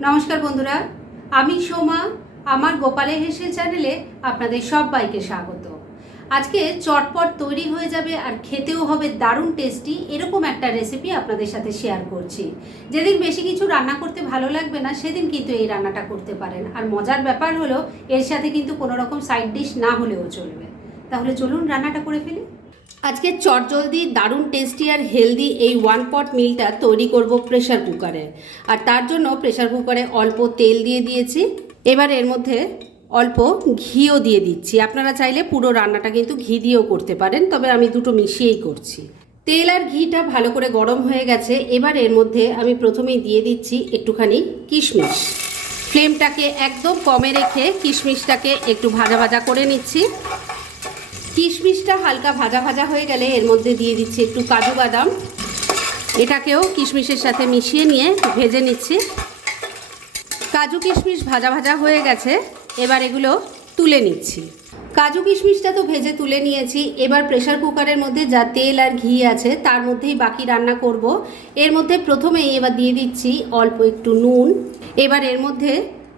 নমস্কার বন্ধুরা, আমি সোমা। আমার গোপালের হেসেল চ্যানেলে আপনাদের সবাইকে স্বাগত। আজকে চটপট তৈরি হয়ে যাবে আর খেতেও হবে দারুণ টেস্টি এরকম একটা রেসিপি আপনাদের সাথে শেয়ার করছি। যেদিন বেশি কিছু রান্না করতে ভালো লাগবে না সেদিন কিন্তু এই রান্নাটা করতে পারেন। আর মজার ব্যাপার হলো এর সাথে কিন্তু কোনো রকম সাইড ডিশ না হলেও চলবে। তাহলে চলুন রান্নাটা করে ফেলি। আজকে চটজলদি দারুণ টেস্টি আর হেলদি এই 1 পট মিলটা তৈরি করব প্রেশার কুকারে। আর তার জন্য প্রেশার কুকারে অল্প তেল দিয়ে দিয়েছি। এবার এর মধ্যে অল্প ঘিও দিয়ে দিচ্ছি। আপনারা চাইলে পুরো রান্নাটা কিন্তু ঘি দিয়েও করতে পারেন, তবে আমি দুটো মিশিয়েই করছি। তেল আর ঘিটা ভালো করে গরম হয়ে গেছে। এবার এর মধ্যে আমি প্রথমেই দিয়ে দিচ্ছি একটুখানি কিশমিশ। ফ্লেমটাকে একদম কমে রেখে কিশমিশটাকে একটু ভাজা ভাজা করে নিচ্ছি। কিশমিশটা হালকা ভাজা ভাজা হয়ে গেলে এর মধ্যে দিয়ে দিচ্ছি একটু কাজু বাদাম। এটাকেও কিশমিশের সাথে মিশিয়ে নিয়ে ভেজে নিচ্ছি। কাজু কিশমিশ ভাজা ভাজা হয়ে গেছে, এবার এগুলো তুলে নিচ্ছি। কাজু কিশমিশটা তো ভেজে তুলে নিয়েছি। এবার প্রেশার কুকারের মধ্যে যা তেল আর ঘি আছে তার মধ্যেই বাকি রান্না করব। এর মধ্যে প্রথমেই এবার দিয়ে দিচ্ছি অল্প একটু নুন। এবার এর মধ্যে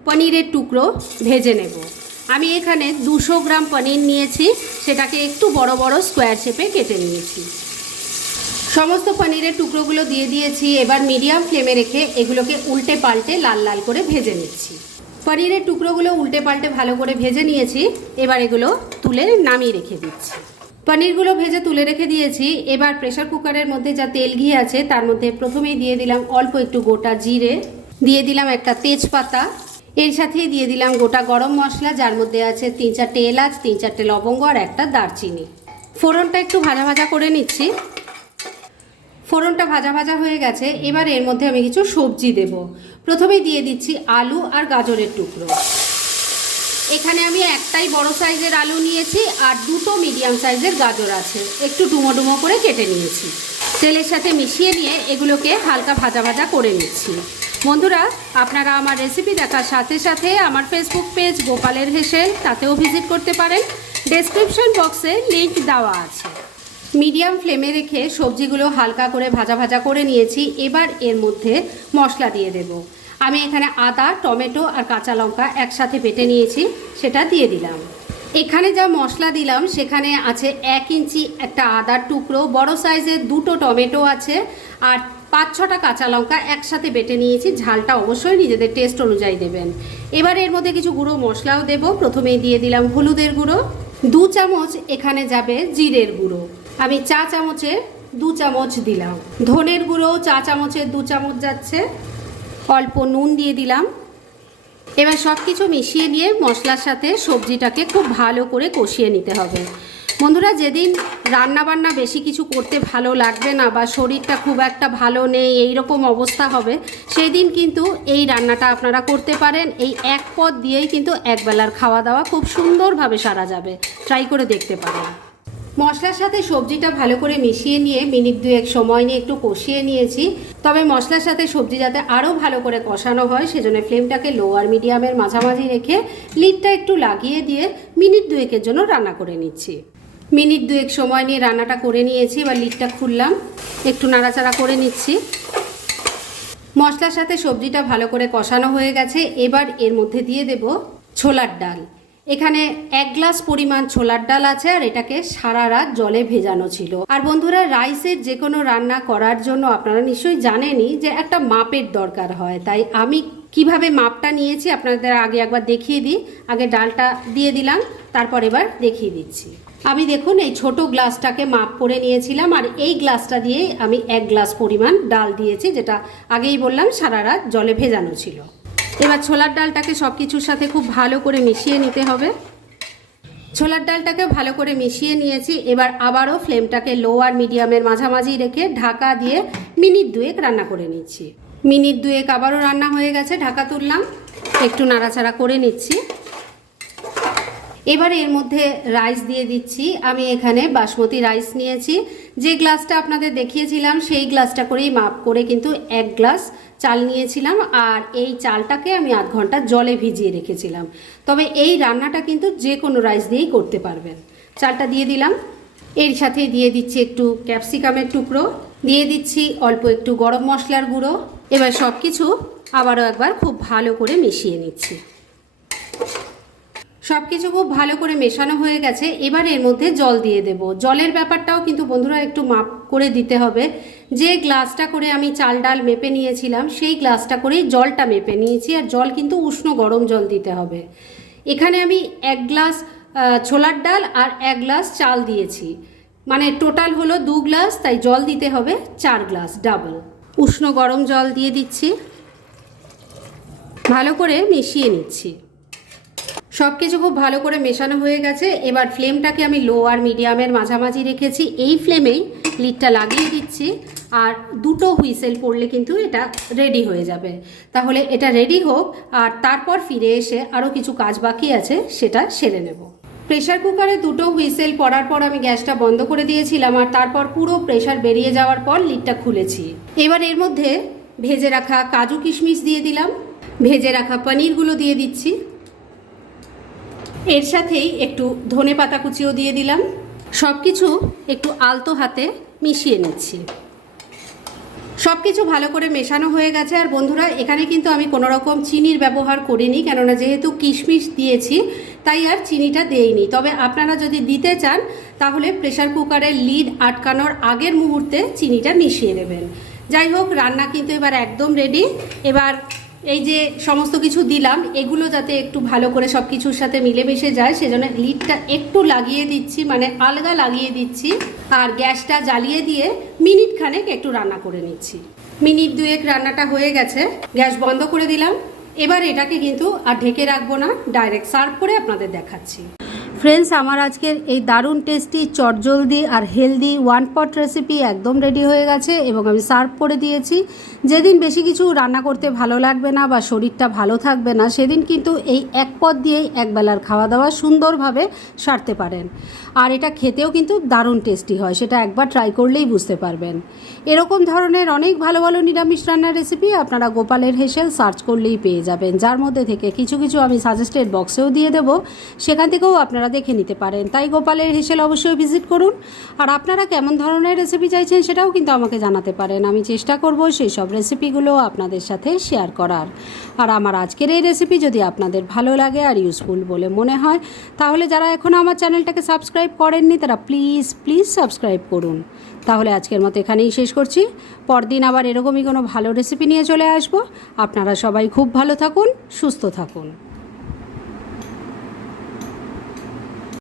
পনিরের টুকরো ভেজে নেব। আমি এখানে 200 গ্রাম পনির নিয়েছি, সেটাকে একটু বড় বড় স্কোয়ার শেপে কেটে নিয়েছি। সমস্ত পনিরের টুকরোগুলো দিয়ে দিয়েছি। এবার মিডিয়াম ফ্লেমে রেখে এগুলোকে উল্টে পাল্টে লাল লাল করে ভেজে নিচ্ছি। পনিরের টুকরোগুলো উল্টে পাল্টে ভালো করে ভেজে নিয়েছি। এবার এগুলো তুলে নামিয়ে রেখে দিচ্ছি। পনিরগুলো ভেজে তুলে রেখে দিয়েছি। এবার প্রেশার কুকারের মধ্যে যা তেল ঘি আছে তার মধ্যে প্রথমেই দিয়ে দিলাম অল্প একটু গোটা জিরে, দিয়ে দিলাম একটা তেজপাতা, এর সাথেই দিয়ে দিলাম গোটা গরম মশলা, যার মধ্যে আছে 3-4টে এলাচ, 3-4টে লবঙ্গ আর একটা দারচিনি। ফোড়নটা একটু ভাজা ভাজা করে নিচ্ছি। ফোড়নটা ভাজা ভাজা হয়ে গেছে। এবার এর মধ্যে আমি কিছু সবজি দেব। প্রথমেই দিয়ে দিচ্ছি আলু আর গাজরের টুকরো। এখানে আমি একটাই বড় সাইজের আলু নিয়েছি আর দুটো মিডিয়াম সাইজের গাজর আছে, একটু ডুমো ডুমো করে কেটে নিয়েছি। তেলের সাথে মিশিয়ে নিয়ে এগুলোকে হালকা ভাজা ভাজা করে নিচ্ছি। বন্ধুরা, আপনারা আমার রেসিপি দেখার সাথে সাথে আমার ফেসবুক পেজ গোপালের হেসেল, তাতেও ভিজিট করতে পারেন। ডেসক্রিপশন বক্সে লিংক দেওয়া আছে। মিডিয়াম ফ্লেমে রেখে সবজিগুলো হালকা করে ভাজা ভাজা করে নিয়েছি। এবার এর মধ্যে মশলা দিয়ে দেব। আমি এখানে আদা, টমেটো আর কাঁচা লঙ্কা একসাথে বেটে নিয়েছি, সেটা দিয়ে দিলাম। এখানে যা মশলা দিলাম সেখানে আছে 1 ইঞ্চি একটা আদার টুকরো, বড় সাইজের 2টো টমেটো আছে আর 5-6টা কাঁচা লঙ্কা একসাথে বেটে নিয়েছি। ঝালটা অবশ্যই নিজেদের টেস্ট অনুযায়ী দেবেন। এবার এর মধ্যে কিছু গুঁড়ো মশলাও দেব। প্রথমেই দিয়ে দিলাম হলুদের গুঁড়ো, 2 চামচ এখানে যাবে জিরের গুঁড়ো, আমি চা চামচে 2 চামচ দিলাম। ধনের গুঁড়ো চা চামচে 2 চামচ যাচ্ছে। অল্প নুন দিয়ে দিলাম। এবার সব কিছু মিশিয়ে নিয়ে মশলার সাথে সবজিটাকে খুব ভালো করে কষিয়ে নিতে হবে। বন্ধুরা, যেদিন রান্নাবান্না বেশি কিছু করতে ভালো লাগবে না বা শরীরটা খুব একটা ভালো নেই, এই রকম অবস্থা হবে, সেই দিন কিন্তু এই রান্নাটা আপনারা করতে পারেন। এই এক পদ দিয়েই কিন্তু একবেলার খাওয়া দাওয়া খুব সুন্দরভাবে সারা যাবে। ট্রাই করে দেখতে পারেন। মশলার সাথে সবজিটা ভালো করে মিশিয়ে নিয়ে মিনিট 2 সময় নিয়ে একটু কষিয়ে নিয়েছি। তবে মশলার সাথে সবজি যাতে আরও ভালো করে কষানো হয় সেজন্য ফ্লেমটাকে লো আর মিডিয়ামের মাঝামাঝি রেখে লিডটা একটু লাগিয়ে দিয়ে মিনিট 2 জন্য রান্না করে নিচ্ছি। মিনিট 2 সময় নিয়ে রান্নাটা করে নিয়েছি। এবার লিডটা খুললাম, একটু নাড়াচাড়া করে নিচ্ছি। মশলার সাথে সবজিটা ভালো করে কষানো হয়ে গেছে। এবার এর মধ্যে দিয়ে দেব ছোলার ডাল। এখানে 1 গ্লাস পরিমাণ ছোলার ডাল আছে আর এটাকে সারা রাত জলে ভেজানো ছিল। আর বন্ধুরা, রাইসের যে কোনো রান্না করার জন্য আপনারা নিশ্চয়ই জানেনই যে একটা মাপের দরকার হয়। তাই আমি কিভাবে মাপটা নিয়েছি আপনাদের আগে একবার দেখিয়ে দিই। আগে ডালটা দিয়ে দিলাম, তারপর এবার দেখিয়ে দিচ্ছি। আমি দেখুন এই ছোট গ্লাসটাকে মাপ করে নিয়েছিলাম আর এই গ্লাসটা দিয়েই আমি 1 গ্লাস পরিমাণ ডাল দিয়েছি, যেটা আগেই বললাম সারা রাত জলে ভেজানো ছিল। এবার ছোলার ডালটাকে সব কিছুর সাথে খুব ভালো করে মিশিয়ে নিতে হবে। ছোলার ডালটাকে ভালো করে মিশিয়ে নিয়েছি। এবার আবারও ফ্লেমটাকে লো আর মিডিয়ামের মাঝামাঝি রেখে ঢাকা দিয়ে মিনিট 2 রান্না করে নিচ্ছি। মিনিট 2 আবারও রান্না হয়ে গেছে, ঢাকা তুললাম, একটু নাড়াচাড়া করে নিচ্ছি। এবার এর মধ্যে রাইস দিয়ে দিচ্ছি। আমি এখানে বাসমতি রাইস নিয়েছি। যে গ্লাসটা আপনাদের দেখিয়েছিলাম সেই গ্লাসটা করেই মাপ করে কিন্তু 1 গ্লাস চাল নিয়েছিলাম আর এই চালটাকে আমি আধ ঘন্টা জলে ভিজিয়ে রেখেছিলাম। তবে এই রান্নাটা কিন্তু যে কোনো রাইস দিয়েই করতে পারবেন। চালটা দিয়ে দিলাম। এর সাথে দিয়ে দিচ্ছি একটু ক্যাপসিকামের টুকরো, দিয়ে দিচ্ছি অল্প একটু গরম মশলার গুঁড়ো। এবার সব কিছু আবারও একবার খুব ভালো করে মিশিয়ে নিচ্ছি। সব কিছু খুব ভালো করে মেশানো হয়ে গেছে। এবার এর মধ্যে জল দিয়ে দেব। জলের ব্যাপারটাও কিন্তু বন্ধুরা একটু মাপ করে দিতে হবে। যে গ্লাসটা করে আমি চাল ডাল মেপে নিয়েছিলাম সেই গ্লাসটা করেই জলটা মেপে নিয়েছি, আর জল কিন্তু উষ্ণ গরম জল দিতে হবে। এখানে আমি 1 গ্লাস ছোলার ডাল আর 1 গ্লাস চাল দিয়েছি, মানে টোটাল হলো 2 গ্লাস, তাই জল দিতে হবে 4 গ্লাস ডাবল। উষ্ণ গরম জল দিয়ে দিচ্ছি, ভালো করে মিশিয়ে নিচ্ছি। সব কিছু খুব ভালো করে মেশানো হয়ে গেছে। এবার ফ্লেমটাকে আমি লো আর মিডিয়ামের মাঝামাঝি রেখেছি। এই ফ্লেমেই লিডটা লাগিয়ে দিচ্ছি, আর 2টো হুইসেল পড়লে কিন্তু এটা রেডি হয়ে যাবে। তাহলে এটা রেডি হোক, আর তারপর ফিরে এসে আরও কিছু কাজ বাকি আছে সেটা সেরে নেব। প্রেশার কুকারে 2টো হুইসেল পড়ার পর আমি গ্যাসটা বন্ধ করে দিয়েছিলাম, আর তারপর পুরো প্রেশার বেরিয়ে যাওয়ার পর লিডটা খুলেছি। এবার এর মধ্যে ভেজে রাখা কাজু কিশমিশ দিয়ে দিলাম, ভেজে রাখা পনিরগুলো দিয়ে দিচ্ছি, এর সাথেই একটু ধনে পাতা কুচিও দিয়ে দিলাম। সব কিছু একটু আলতো হাতে মিশিয়ে নিচ্ছি। সব কিছু ভালো করে মেশানো হয়ে গেছে। আর বন্ধুরা, এখানে কিন্তু আমি কোনো রকম চিনির ব্যবহার করিনি, কেননা যেহেতু কিশমিশ দিয়েছি তাই আর চিনিটা দেইনি। তবে আপনারা যদি দিতে চান তাহলে প্রেশার কুকারের লিড আটকানোর আগের মুহূর্তে চিনিটা মিশিয়ে দেবেন। যাই হোক, রান্না কিন্তু এবার একদম রেডি। এবার এই যে সমস্ত কিছু দিলাম, এগুলো যাতে একটু ভালো করে সব কিছুর সাথে মিলেমিশে যায় সেজন্য লিডটা একটু লাগিয়ে দিচ্ছি, মানে আলগা লাগিয়ে দিচ্ছি, আর গ্যাসটা জ্বালিয়ে দিয়ে মিনিট খানেক একটু রান্না করে নিচ্ছি। মিনিট 2 রান্নাটা হয়ে গেছে, গ্যাস বন্ধ করে দিলাম। এবার এটাকে কিন্তু আর ঢেকে রাখবো না, ডাইরেক্ট সার্ভ করে আপনাদের দেখাচ্ছি। ফ্রেন্ডস, আমার আজকের এই দারুণ টেস্টি চটজলদি আর হেলদি 1 পট রেসিপি একদম রেডি হয়ে গেছে এবং আমি সার্ভ করে দিয়েছি। যেদিন বেশি কিছু রান্না করতে ভালো লাগবে না বা শরীরটা ভালো থাকবে না, সেদিন কিন্তু এই 1 পদ দিয়েই একবেলার খাওয়া দাওয়া সুন্দরভাবে সারতে পারেন। আর এটা খেতেও কিন্তু দারুণ টেস্টি হয়, সেটা একবার ট্রাই করলেই বুঝতে পারবেন। এরকম ধরনের অনেক ভালো ভালো নিরামিষ রান্নার রেসিপি আপনারা গোপালের হেসেল সার্চ করলেই পেয়ে যাবেন, যার মধ্যে থেকে কিছু কিছু আমি সাজেস্টেড বক্সেও দিয়ে দেবো, সেখান থেকেও আপনারা দেখে নিতে পারেন। তাই গোপালের হেসেল অবশ্যই ভিজিট করুন। আর আপনারা কেমন ধরনের রেসিপি চাইছেন সেটাও কিন্তু আমাকে জানাতে পারেন। আমি চেষ্টা করব সেই সব রেসিপিগুলো আপনাদের সাথে শেয়ার করার। আর আমার আজকের এই রেসিপি যদি আপনাদের ভালো লাগে আর ইউজফুল বলে মনে হয়, তাহলে যারা এখনও আমার চ্যানেলটাকে সাবস্ক্রাইব করেননি তারা প্লিজ সাবস্ক্রাইব করুন। তাহলে আজকের মতো এখানেই শেষ করছি। পরদিন আবার এরকমই কোনো ভালো রেসিপি নিয়ে চলে আসব। আপনারা সবাই খুব ভালো থাকুন, সুস্থ থাকুন।